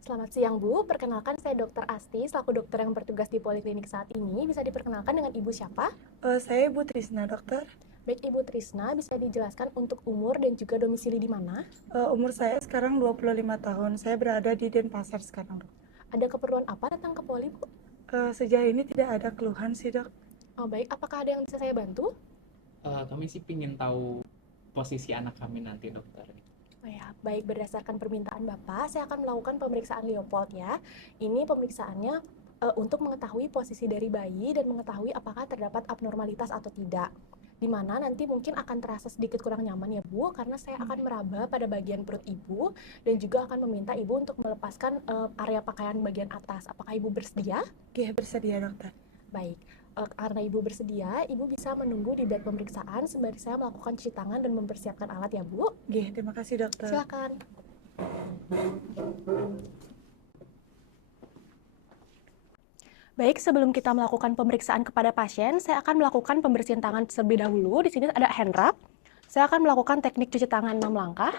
Selamat siang, Bu. Perkenalkan, saya Dr. Asti, selaku dokter yang bertugas di Poliklinik saat ini. Bisa diperkenalkan dengan Ibu siapa? Saya Ibu Trisna, dokter. Baik, Ibu Trisna, bisa dijelaskan untuk umur dan juga domisili di mana? Umur saya sekarang 25 tahun. Saya berada di Denpasar sekarang, dok. Ada keperluan apa datang ke Poli, Bu? Sejauh ini tidak ada keluhan sih, dok. Oh, baik, apakah ada yang bisa saya bantu? Kami sih ingin tahu posisi anak kami nanti, dokter. Oh ya, baik, berdasarkan permintaan Bapak, saya akan melakukan pemeriksaan Leopold ya. Ini pemeriksaannya untuk mengetahui posisi dari bayi dan mengetahui apakah terdapat abnormalitas atau tidak. Di mana nanti mungkin akan terasa sedikit kurang nyaman ya Bu, karena saya akan meraba pada bagian perut Ibu dan juga akan meminta Ibu untuk melepaskan area pakaian bagian atas. Apakah Ibu bersedia? Oke, bersedia, dokter. Baik, karena Ibu bersedia, Ibu bisa menunggu di bed pemeriksaan sembari saya melakukan cuci tangan dan mempersiapkan alat ya Bu. Oke, terima kasih, dokter. Silakan. Baik, sebelum kita melakukan pemeriksaan kepada pasien, saya akan melakukan pembersihan tangan terlebih dahulu. Di sini ada hand rub. Saya akan melakukan teknik cuci tangan 6 langkah.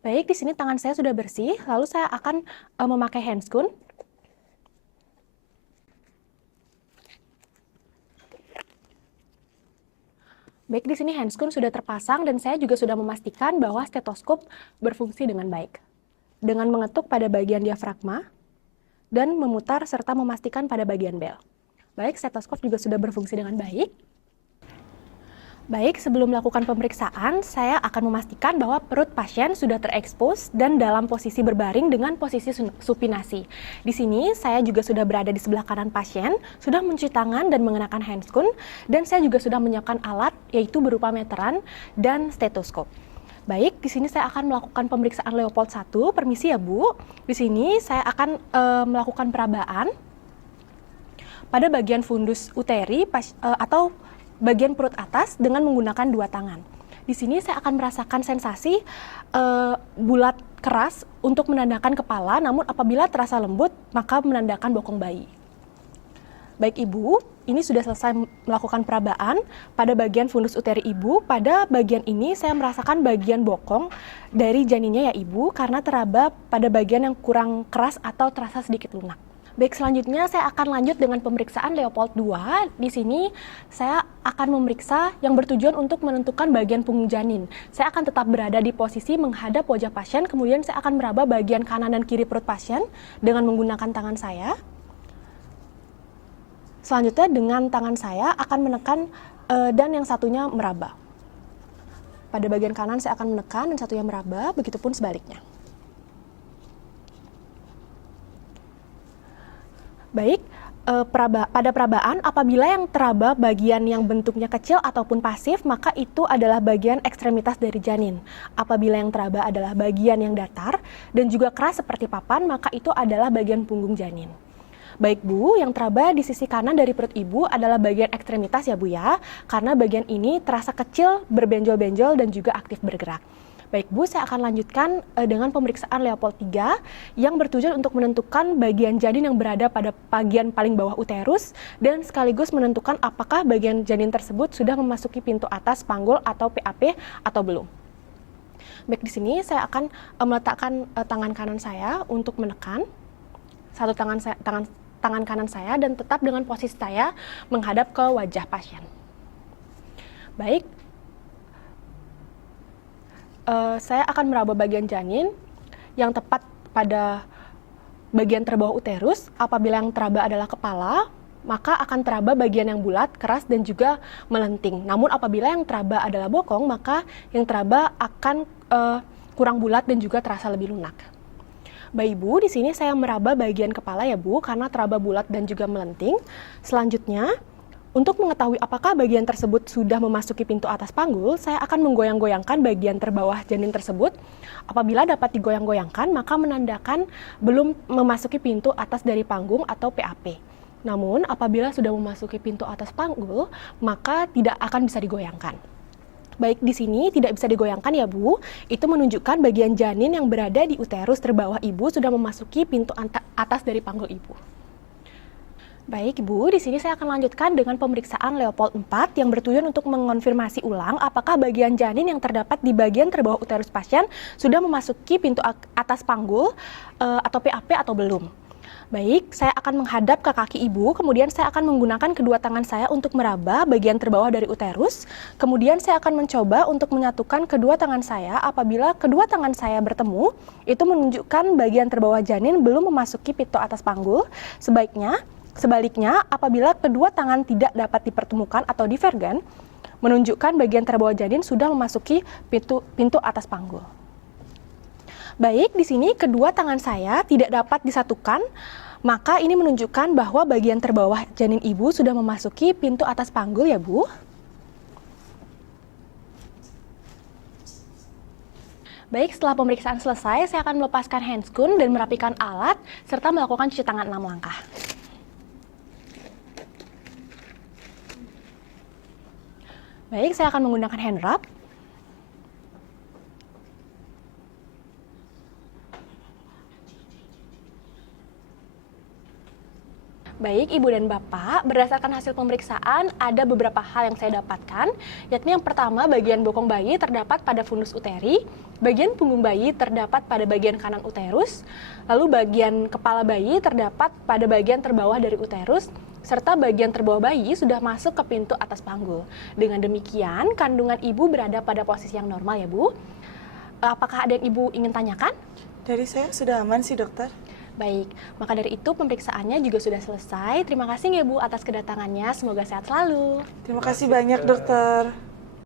Baik, di sini tangan saya sudah bersih. Lalu saya akan memakai handscoon. Baik, di sini handscoon sudah terpasang dan saya juga sudah memastikan bahwa stetoskop berfungsi dengan baik. Dengan mengetuk pada bagian diafragma dan memutar serta memastikan pada bagian bel. Baik, stetoskop juga sudah berfungsi dengan baik. Baik, sebelum melakukan pemeriksaan, saya akan memastikan bahwa perut pasien sudah terekspos dan dalam posisi berbaring dengan posisi supinasi. Di sini, saya juga sudah berada di sebelah kanan pasien, sudah mencuci tangan dan mengenakan handscoon, dan saya juga sudah menyiapkan alat, yaitu berupa meteran dan stetoskop. Baik, di sini saya akan melakukan pemeriksaan Leopold 1. Permisi ya, Bu. Di sini saya akan melakukan perabaan pada bagian fundus uteri atau bagian perut atas dengan menggunakan 2 tangan. Di sini saya akan merasakan sensasi bulat keras untuk menandakan kepala, namun apabila terasa lembut maka menandakan bokong bayi. Baik Ibu, ini sudah selesai melakukan perabaan pada bagian fundus uteri Ibu. Pada bagian ini saya merasakan bagian bokong dari janinnya ya Ibu, karena teraba pada bagian yang kurang keras atau terasa sedikit lunak. Baik, selanjutnya saya akan lanjut dengan pemeriksaan Leopold 2. Di sini saya akan memeriksa yang bertujuan untuk menentukan bagian punggung janin. Saya akan tetap berada di posisi menghadap wajah pasien, kemudian saya akan meraba bagian kanan dan kiri perut pasien dengan menggunakan tangan saya. Selanjutnya dengan tangan saya akan menekan dan yang satunya meraba. Pada bagian kanan saya akan menekan dan satunya meraba, begitupun sebaliknya. Baik, pada perabaan apabila yang teraba bagian yang bentuknya kecil ataupun pasif, maka itu adalah bagian ekstremitas dari janin. Apabila yang teraba adalah bagian yang datar dan juga keras seperti papan, maka itu adalah bagian punggung janin. Baik Bu, yang teraba di sisi kanan dari perut Ibu adalah bagian ekstremitas ya Bu ya, karena bagian ini terasa kecil, berbenjol-benjol dan juga aktif bergerak. Baik Bu, saya akan lanjutkan dengan pemeriksaan Leopold 3 yang bertujuan untuk menentukan bagian janin yang berada pada bagian paling bawah uterus dan sekaligus menentukan apakah bagian janin tersebut sudah memasuki pintu atas panggul atau PAP atau belum. Baik, di sini saya akan meletakkan tangan kanan saya untuk menekan. Satu tangan kanan saya dan tetap dengan posisi saya menghadap ke wajah pasien. Baik. Saya akan meraba bagian janin yang tepat pada bagian terbawah uterus. Apabila yang teraba adalah kepala, maka akan teraba bagian yang bulat, keras, dan juga melenting. Namun apabila yang teraba adalah bokong, maka yang teraba akan kurang bulat dan juga terasa lebih lunak. Baik Bu, di sini saya meraba bagian kepala ya Bu, karena teraba bulat dan juga melenting. Selanjutnya, untuk mengetahui apakah bagian tersebut sudah memasuki pintu atas panggul, saya akan menggoyang-goyangkan bagian terbawah janin tersebut. Apabila dapat digoyang-goyangkan, maka menandakan belum memasuki pintu atas dari panggung atau PAP. Namun, apabila sudah memasuki pintu atas panggul, maka tidak akan bisa digoyangkan. Baik, di sini tidak bisa digoyangkan ya Bu, itu menunjukkan bagian janin yang berada di uterus terbawah Ibu sudah memasuki pintu atas dari panggul Ibu. Baik, Ibu. Di sini saya akan lanjutkan dengan pemeriksaan Leopold 4 yang bertujuan untuk mengonfirmasi ulang apakah bagian janin yang terdapat di bagian terbawah uterus pasien sudah memasuki pintu atas panggul atau PAP atau belum. Baik, saya akan menghadap ke kaki Ibu, kemudian saya akan menggunakan kedua tangan saya untuk meraba bagian terbawah dari uterus. Kemudian saya akan mencoba untuk menyatukan kedua tangan saya. Apabila kedua tangan saya bertemu, itu menunjukkan bagian terbawah janin belum memasuki pintu atas panggul. Sebaliknya, apabila kedua tangan tidak dapat dipertemukan atau divergen, menunjukkan bagian terbawah janin sudah memasuki pintu atas panggul. Baik, di sini kedua tangan saya tidak dapat disatukan, maka ini menunjukkan bahwa bagian terbawah janin Ibu sudah memasuki pintu atas panggul ya, Bu. Baik, setelah pemeriksaan selesai, saya akan melepaskan handscoon dan merapikan alat, serta melakukan cuci tangan 6 langkah. Baik, saya akan menggunakan hand rub. Baik, Ibu dan Bapak, berdasarkan hasil pemeriksaan, ada beberapa hal yang saya dapatkan, yakni yang pertama, bagian bokong bayi terdapat pada fundus uteri, bagian punggung bayi terdapat pada bagian kanan uterus, lalu bagian kepala bayi terdapat pada bagian terbawah dari uterus, serta bagian terbawah bayi sudah masuk ke pintu atas panggul. Dengan demikian, kandungan Ibu berada pada posisi yang normal ya, Bu. Apakah ada yang Ibu ingin tanyakan? Dari saya sudah aman sih, dokter. Baik, maka dari itu pemeriksaannya juga sudah selesai. Terima kasih ya Bu atas kedatangannya, semoga sehat selalu. Terima kasih banyak, dokter.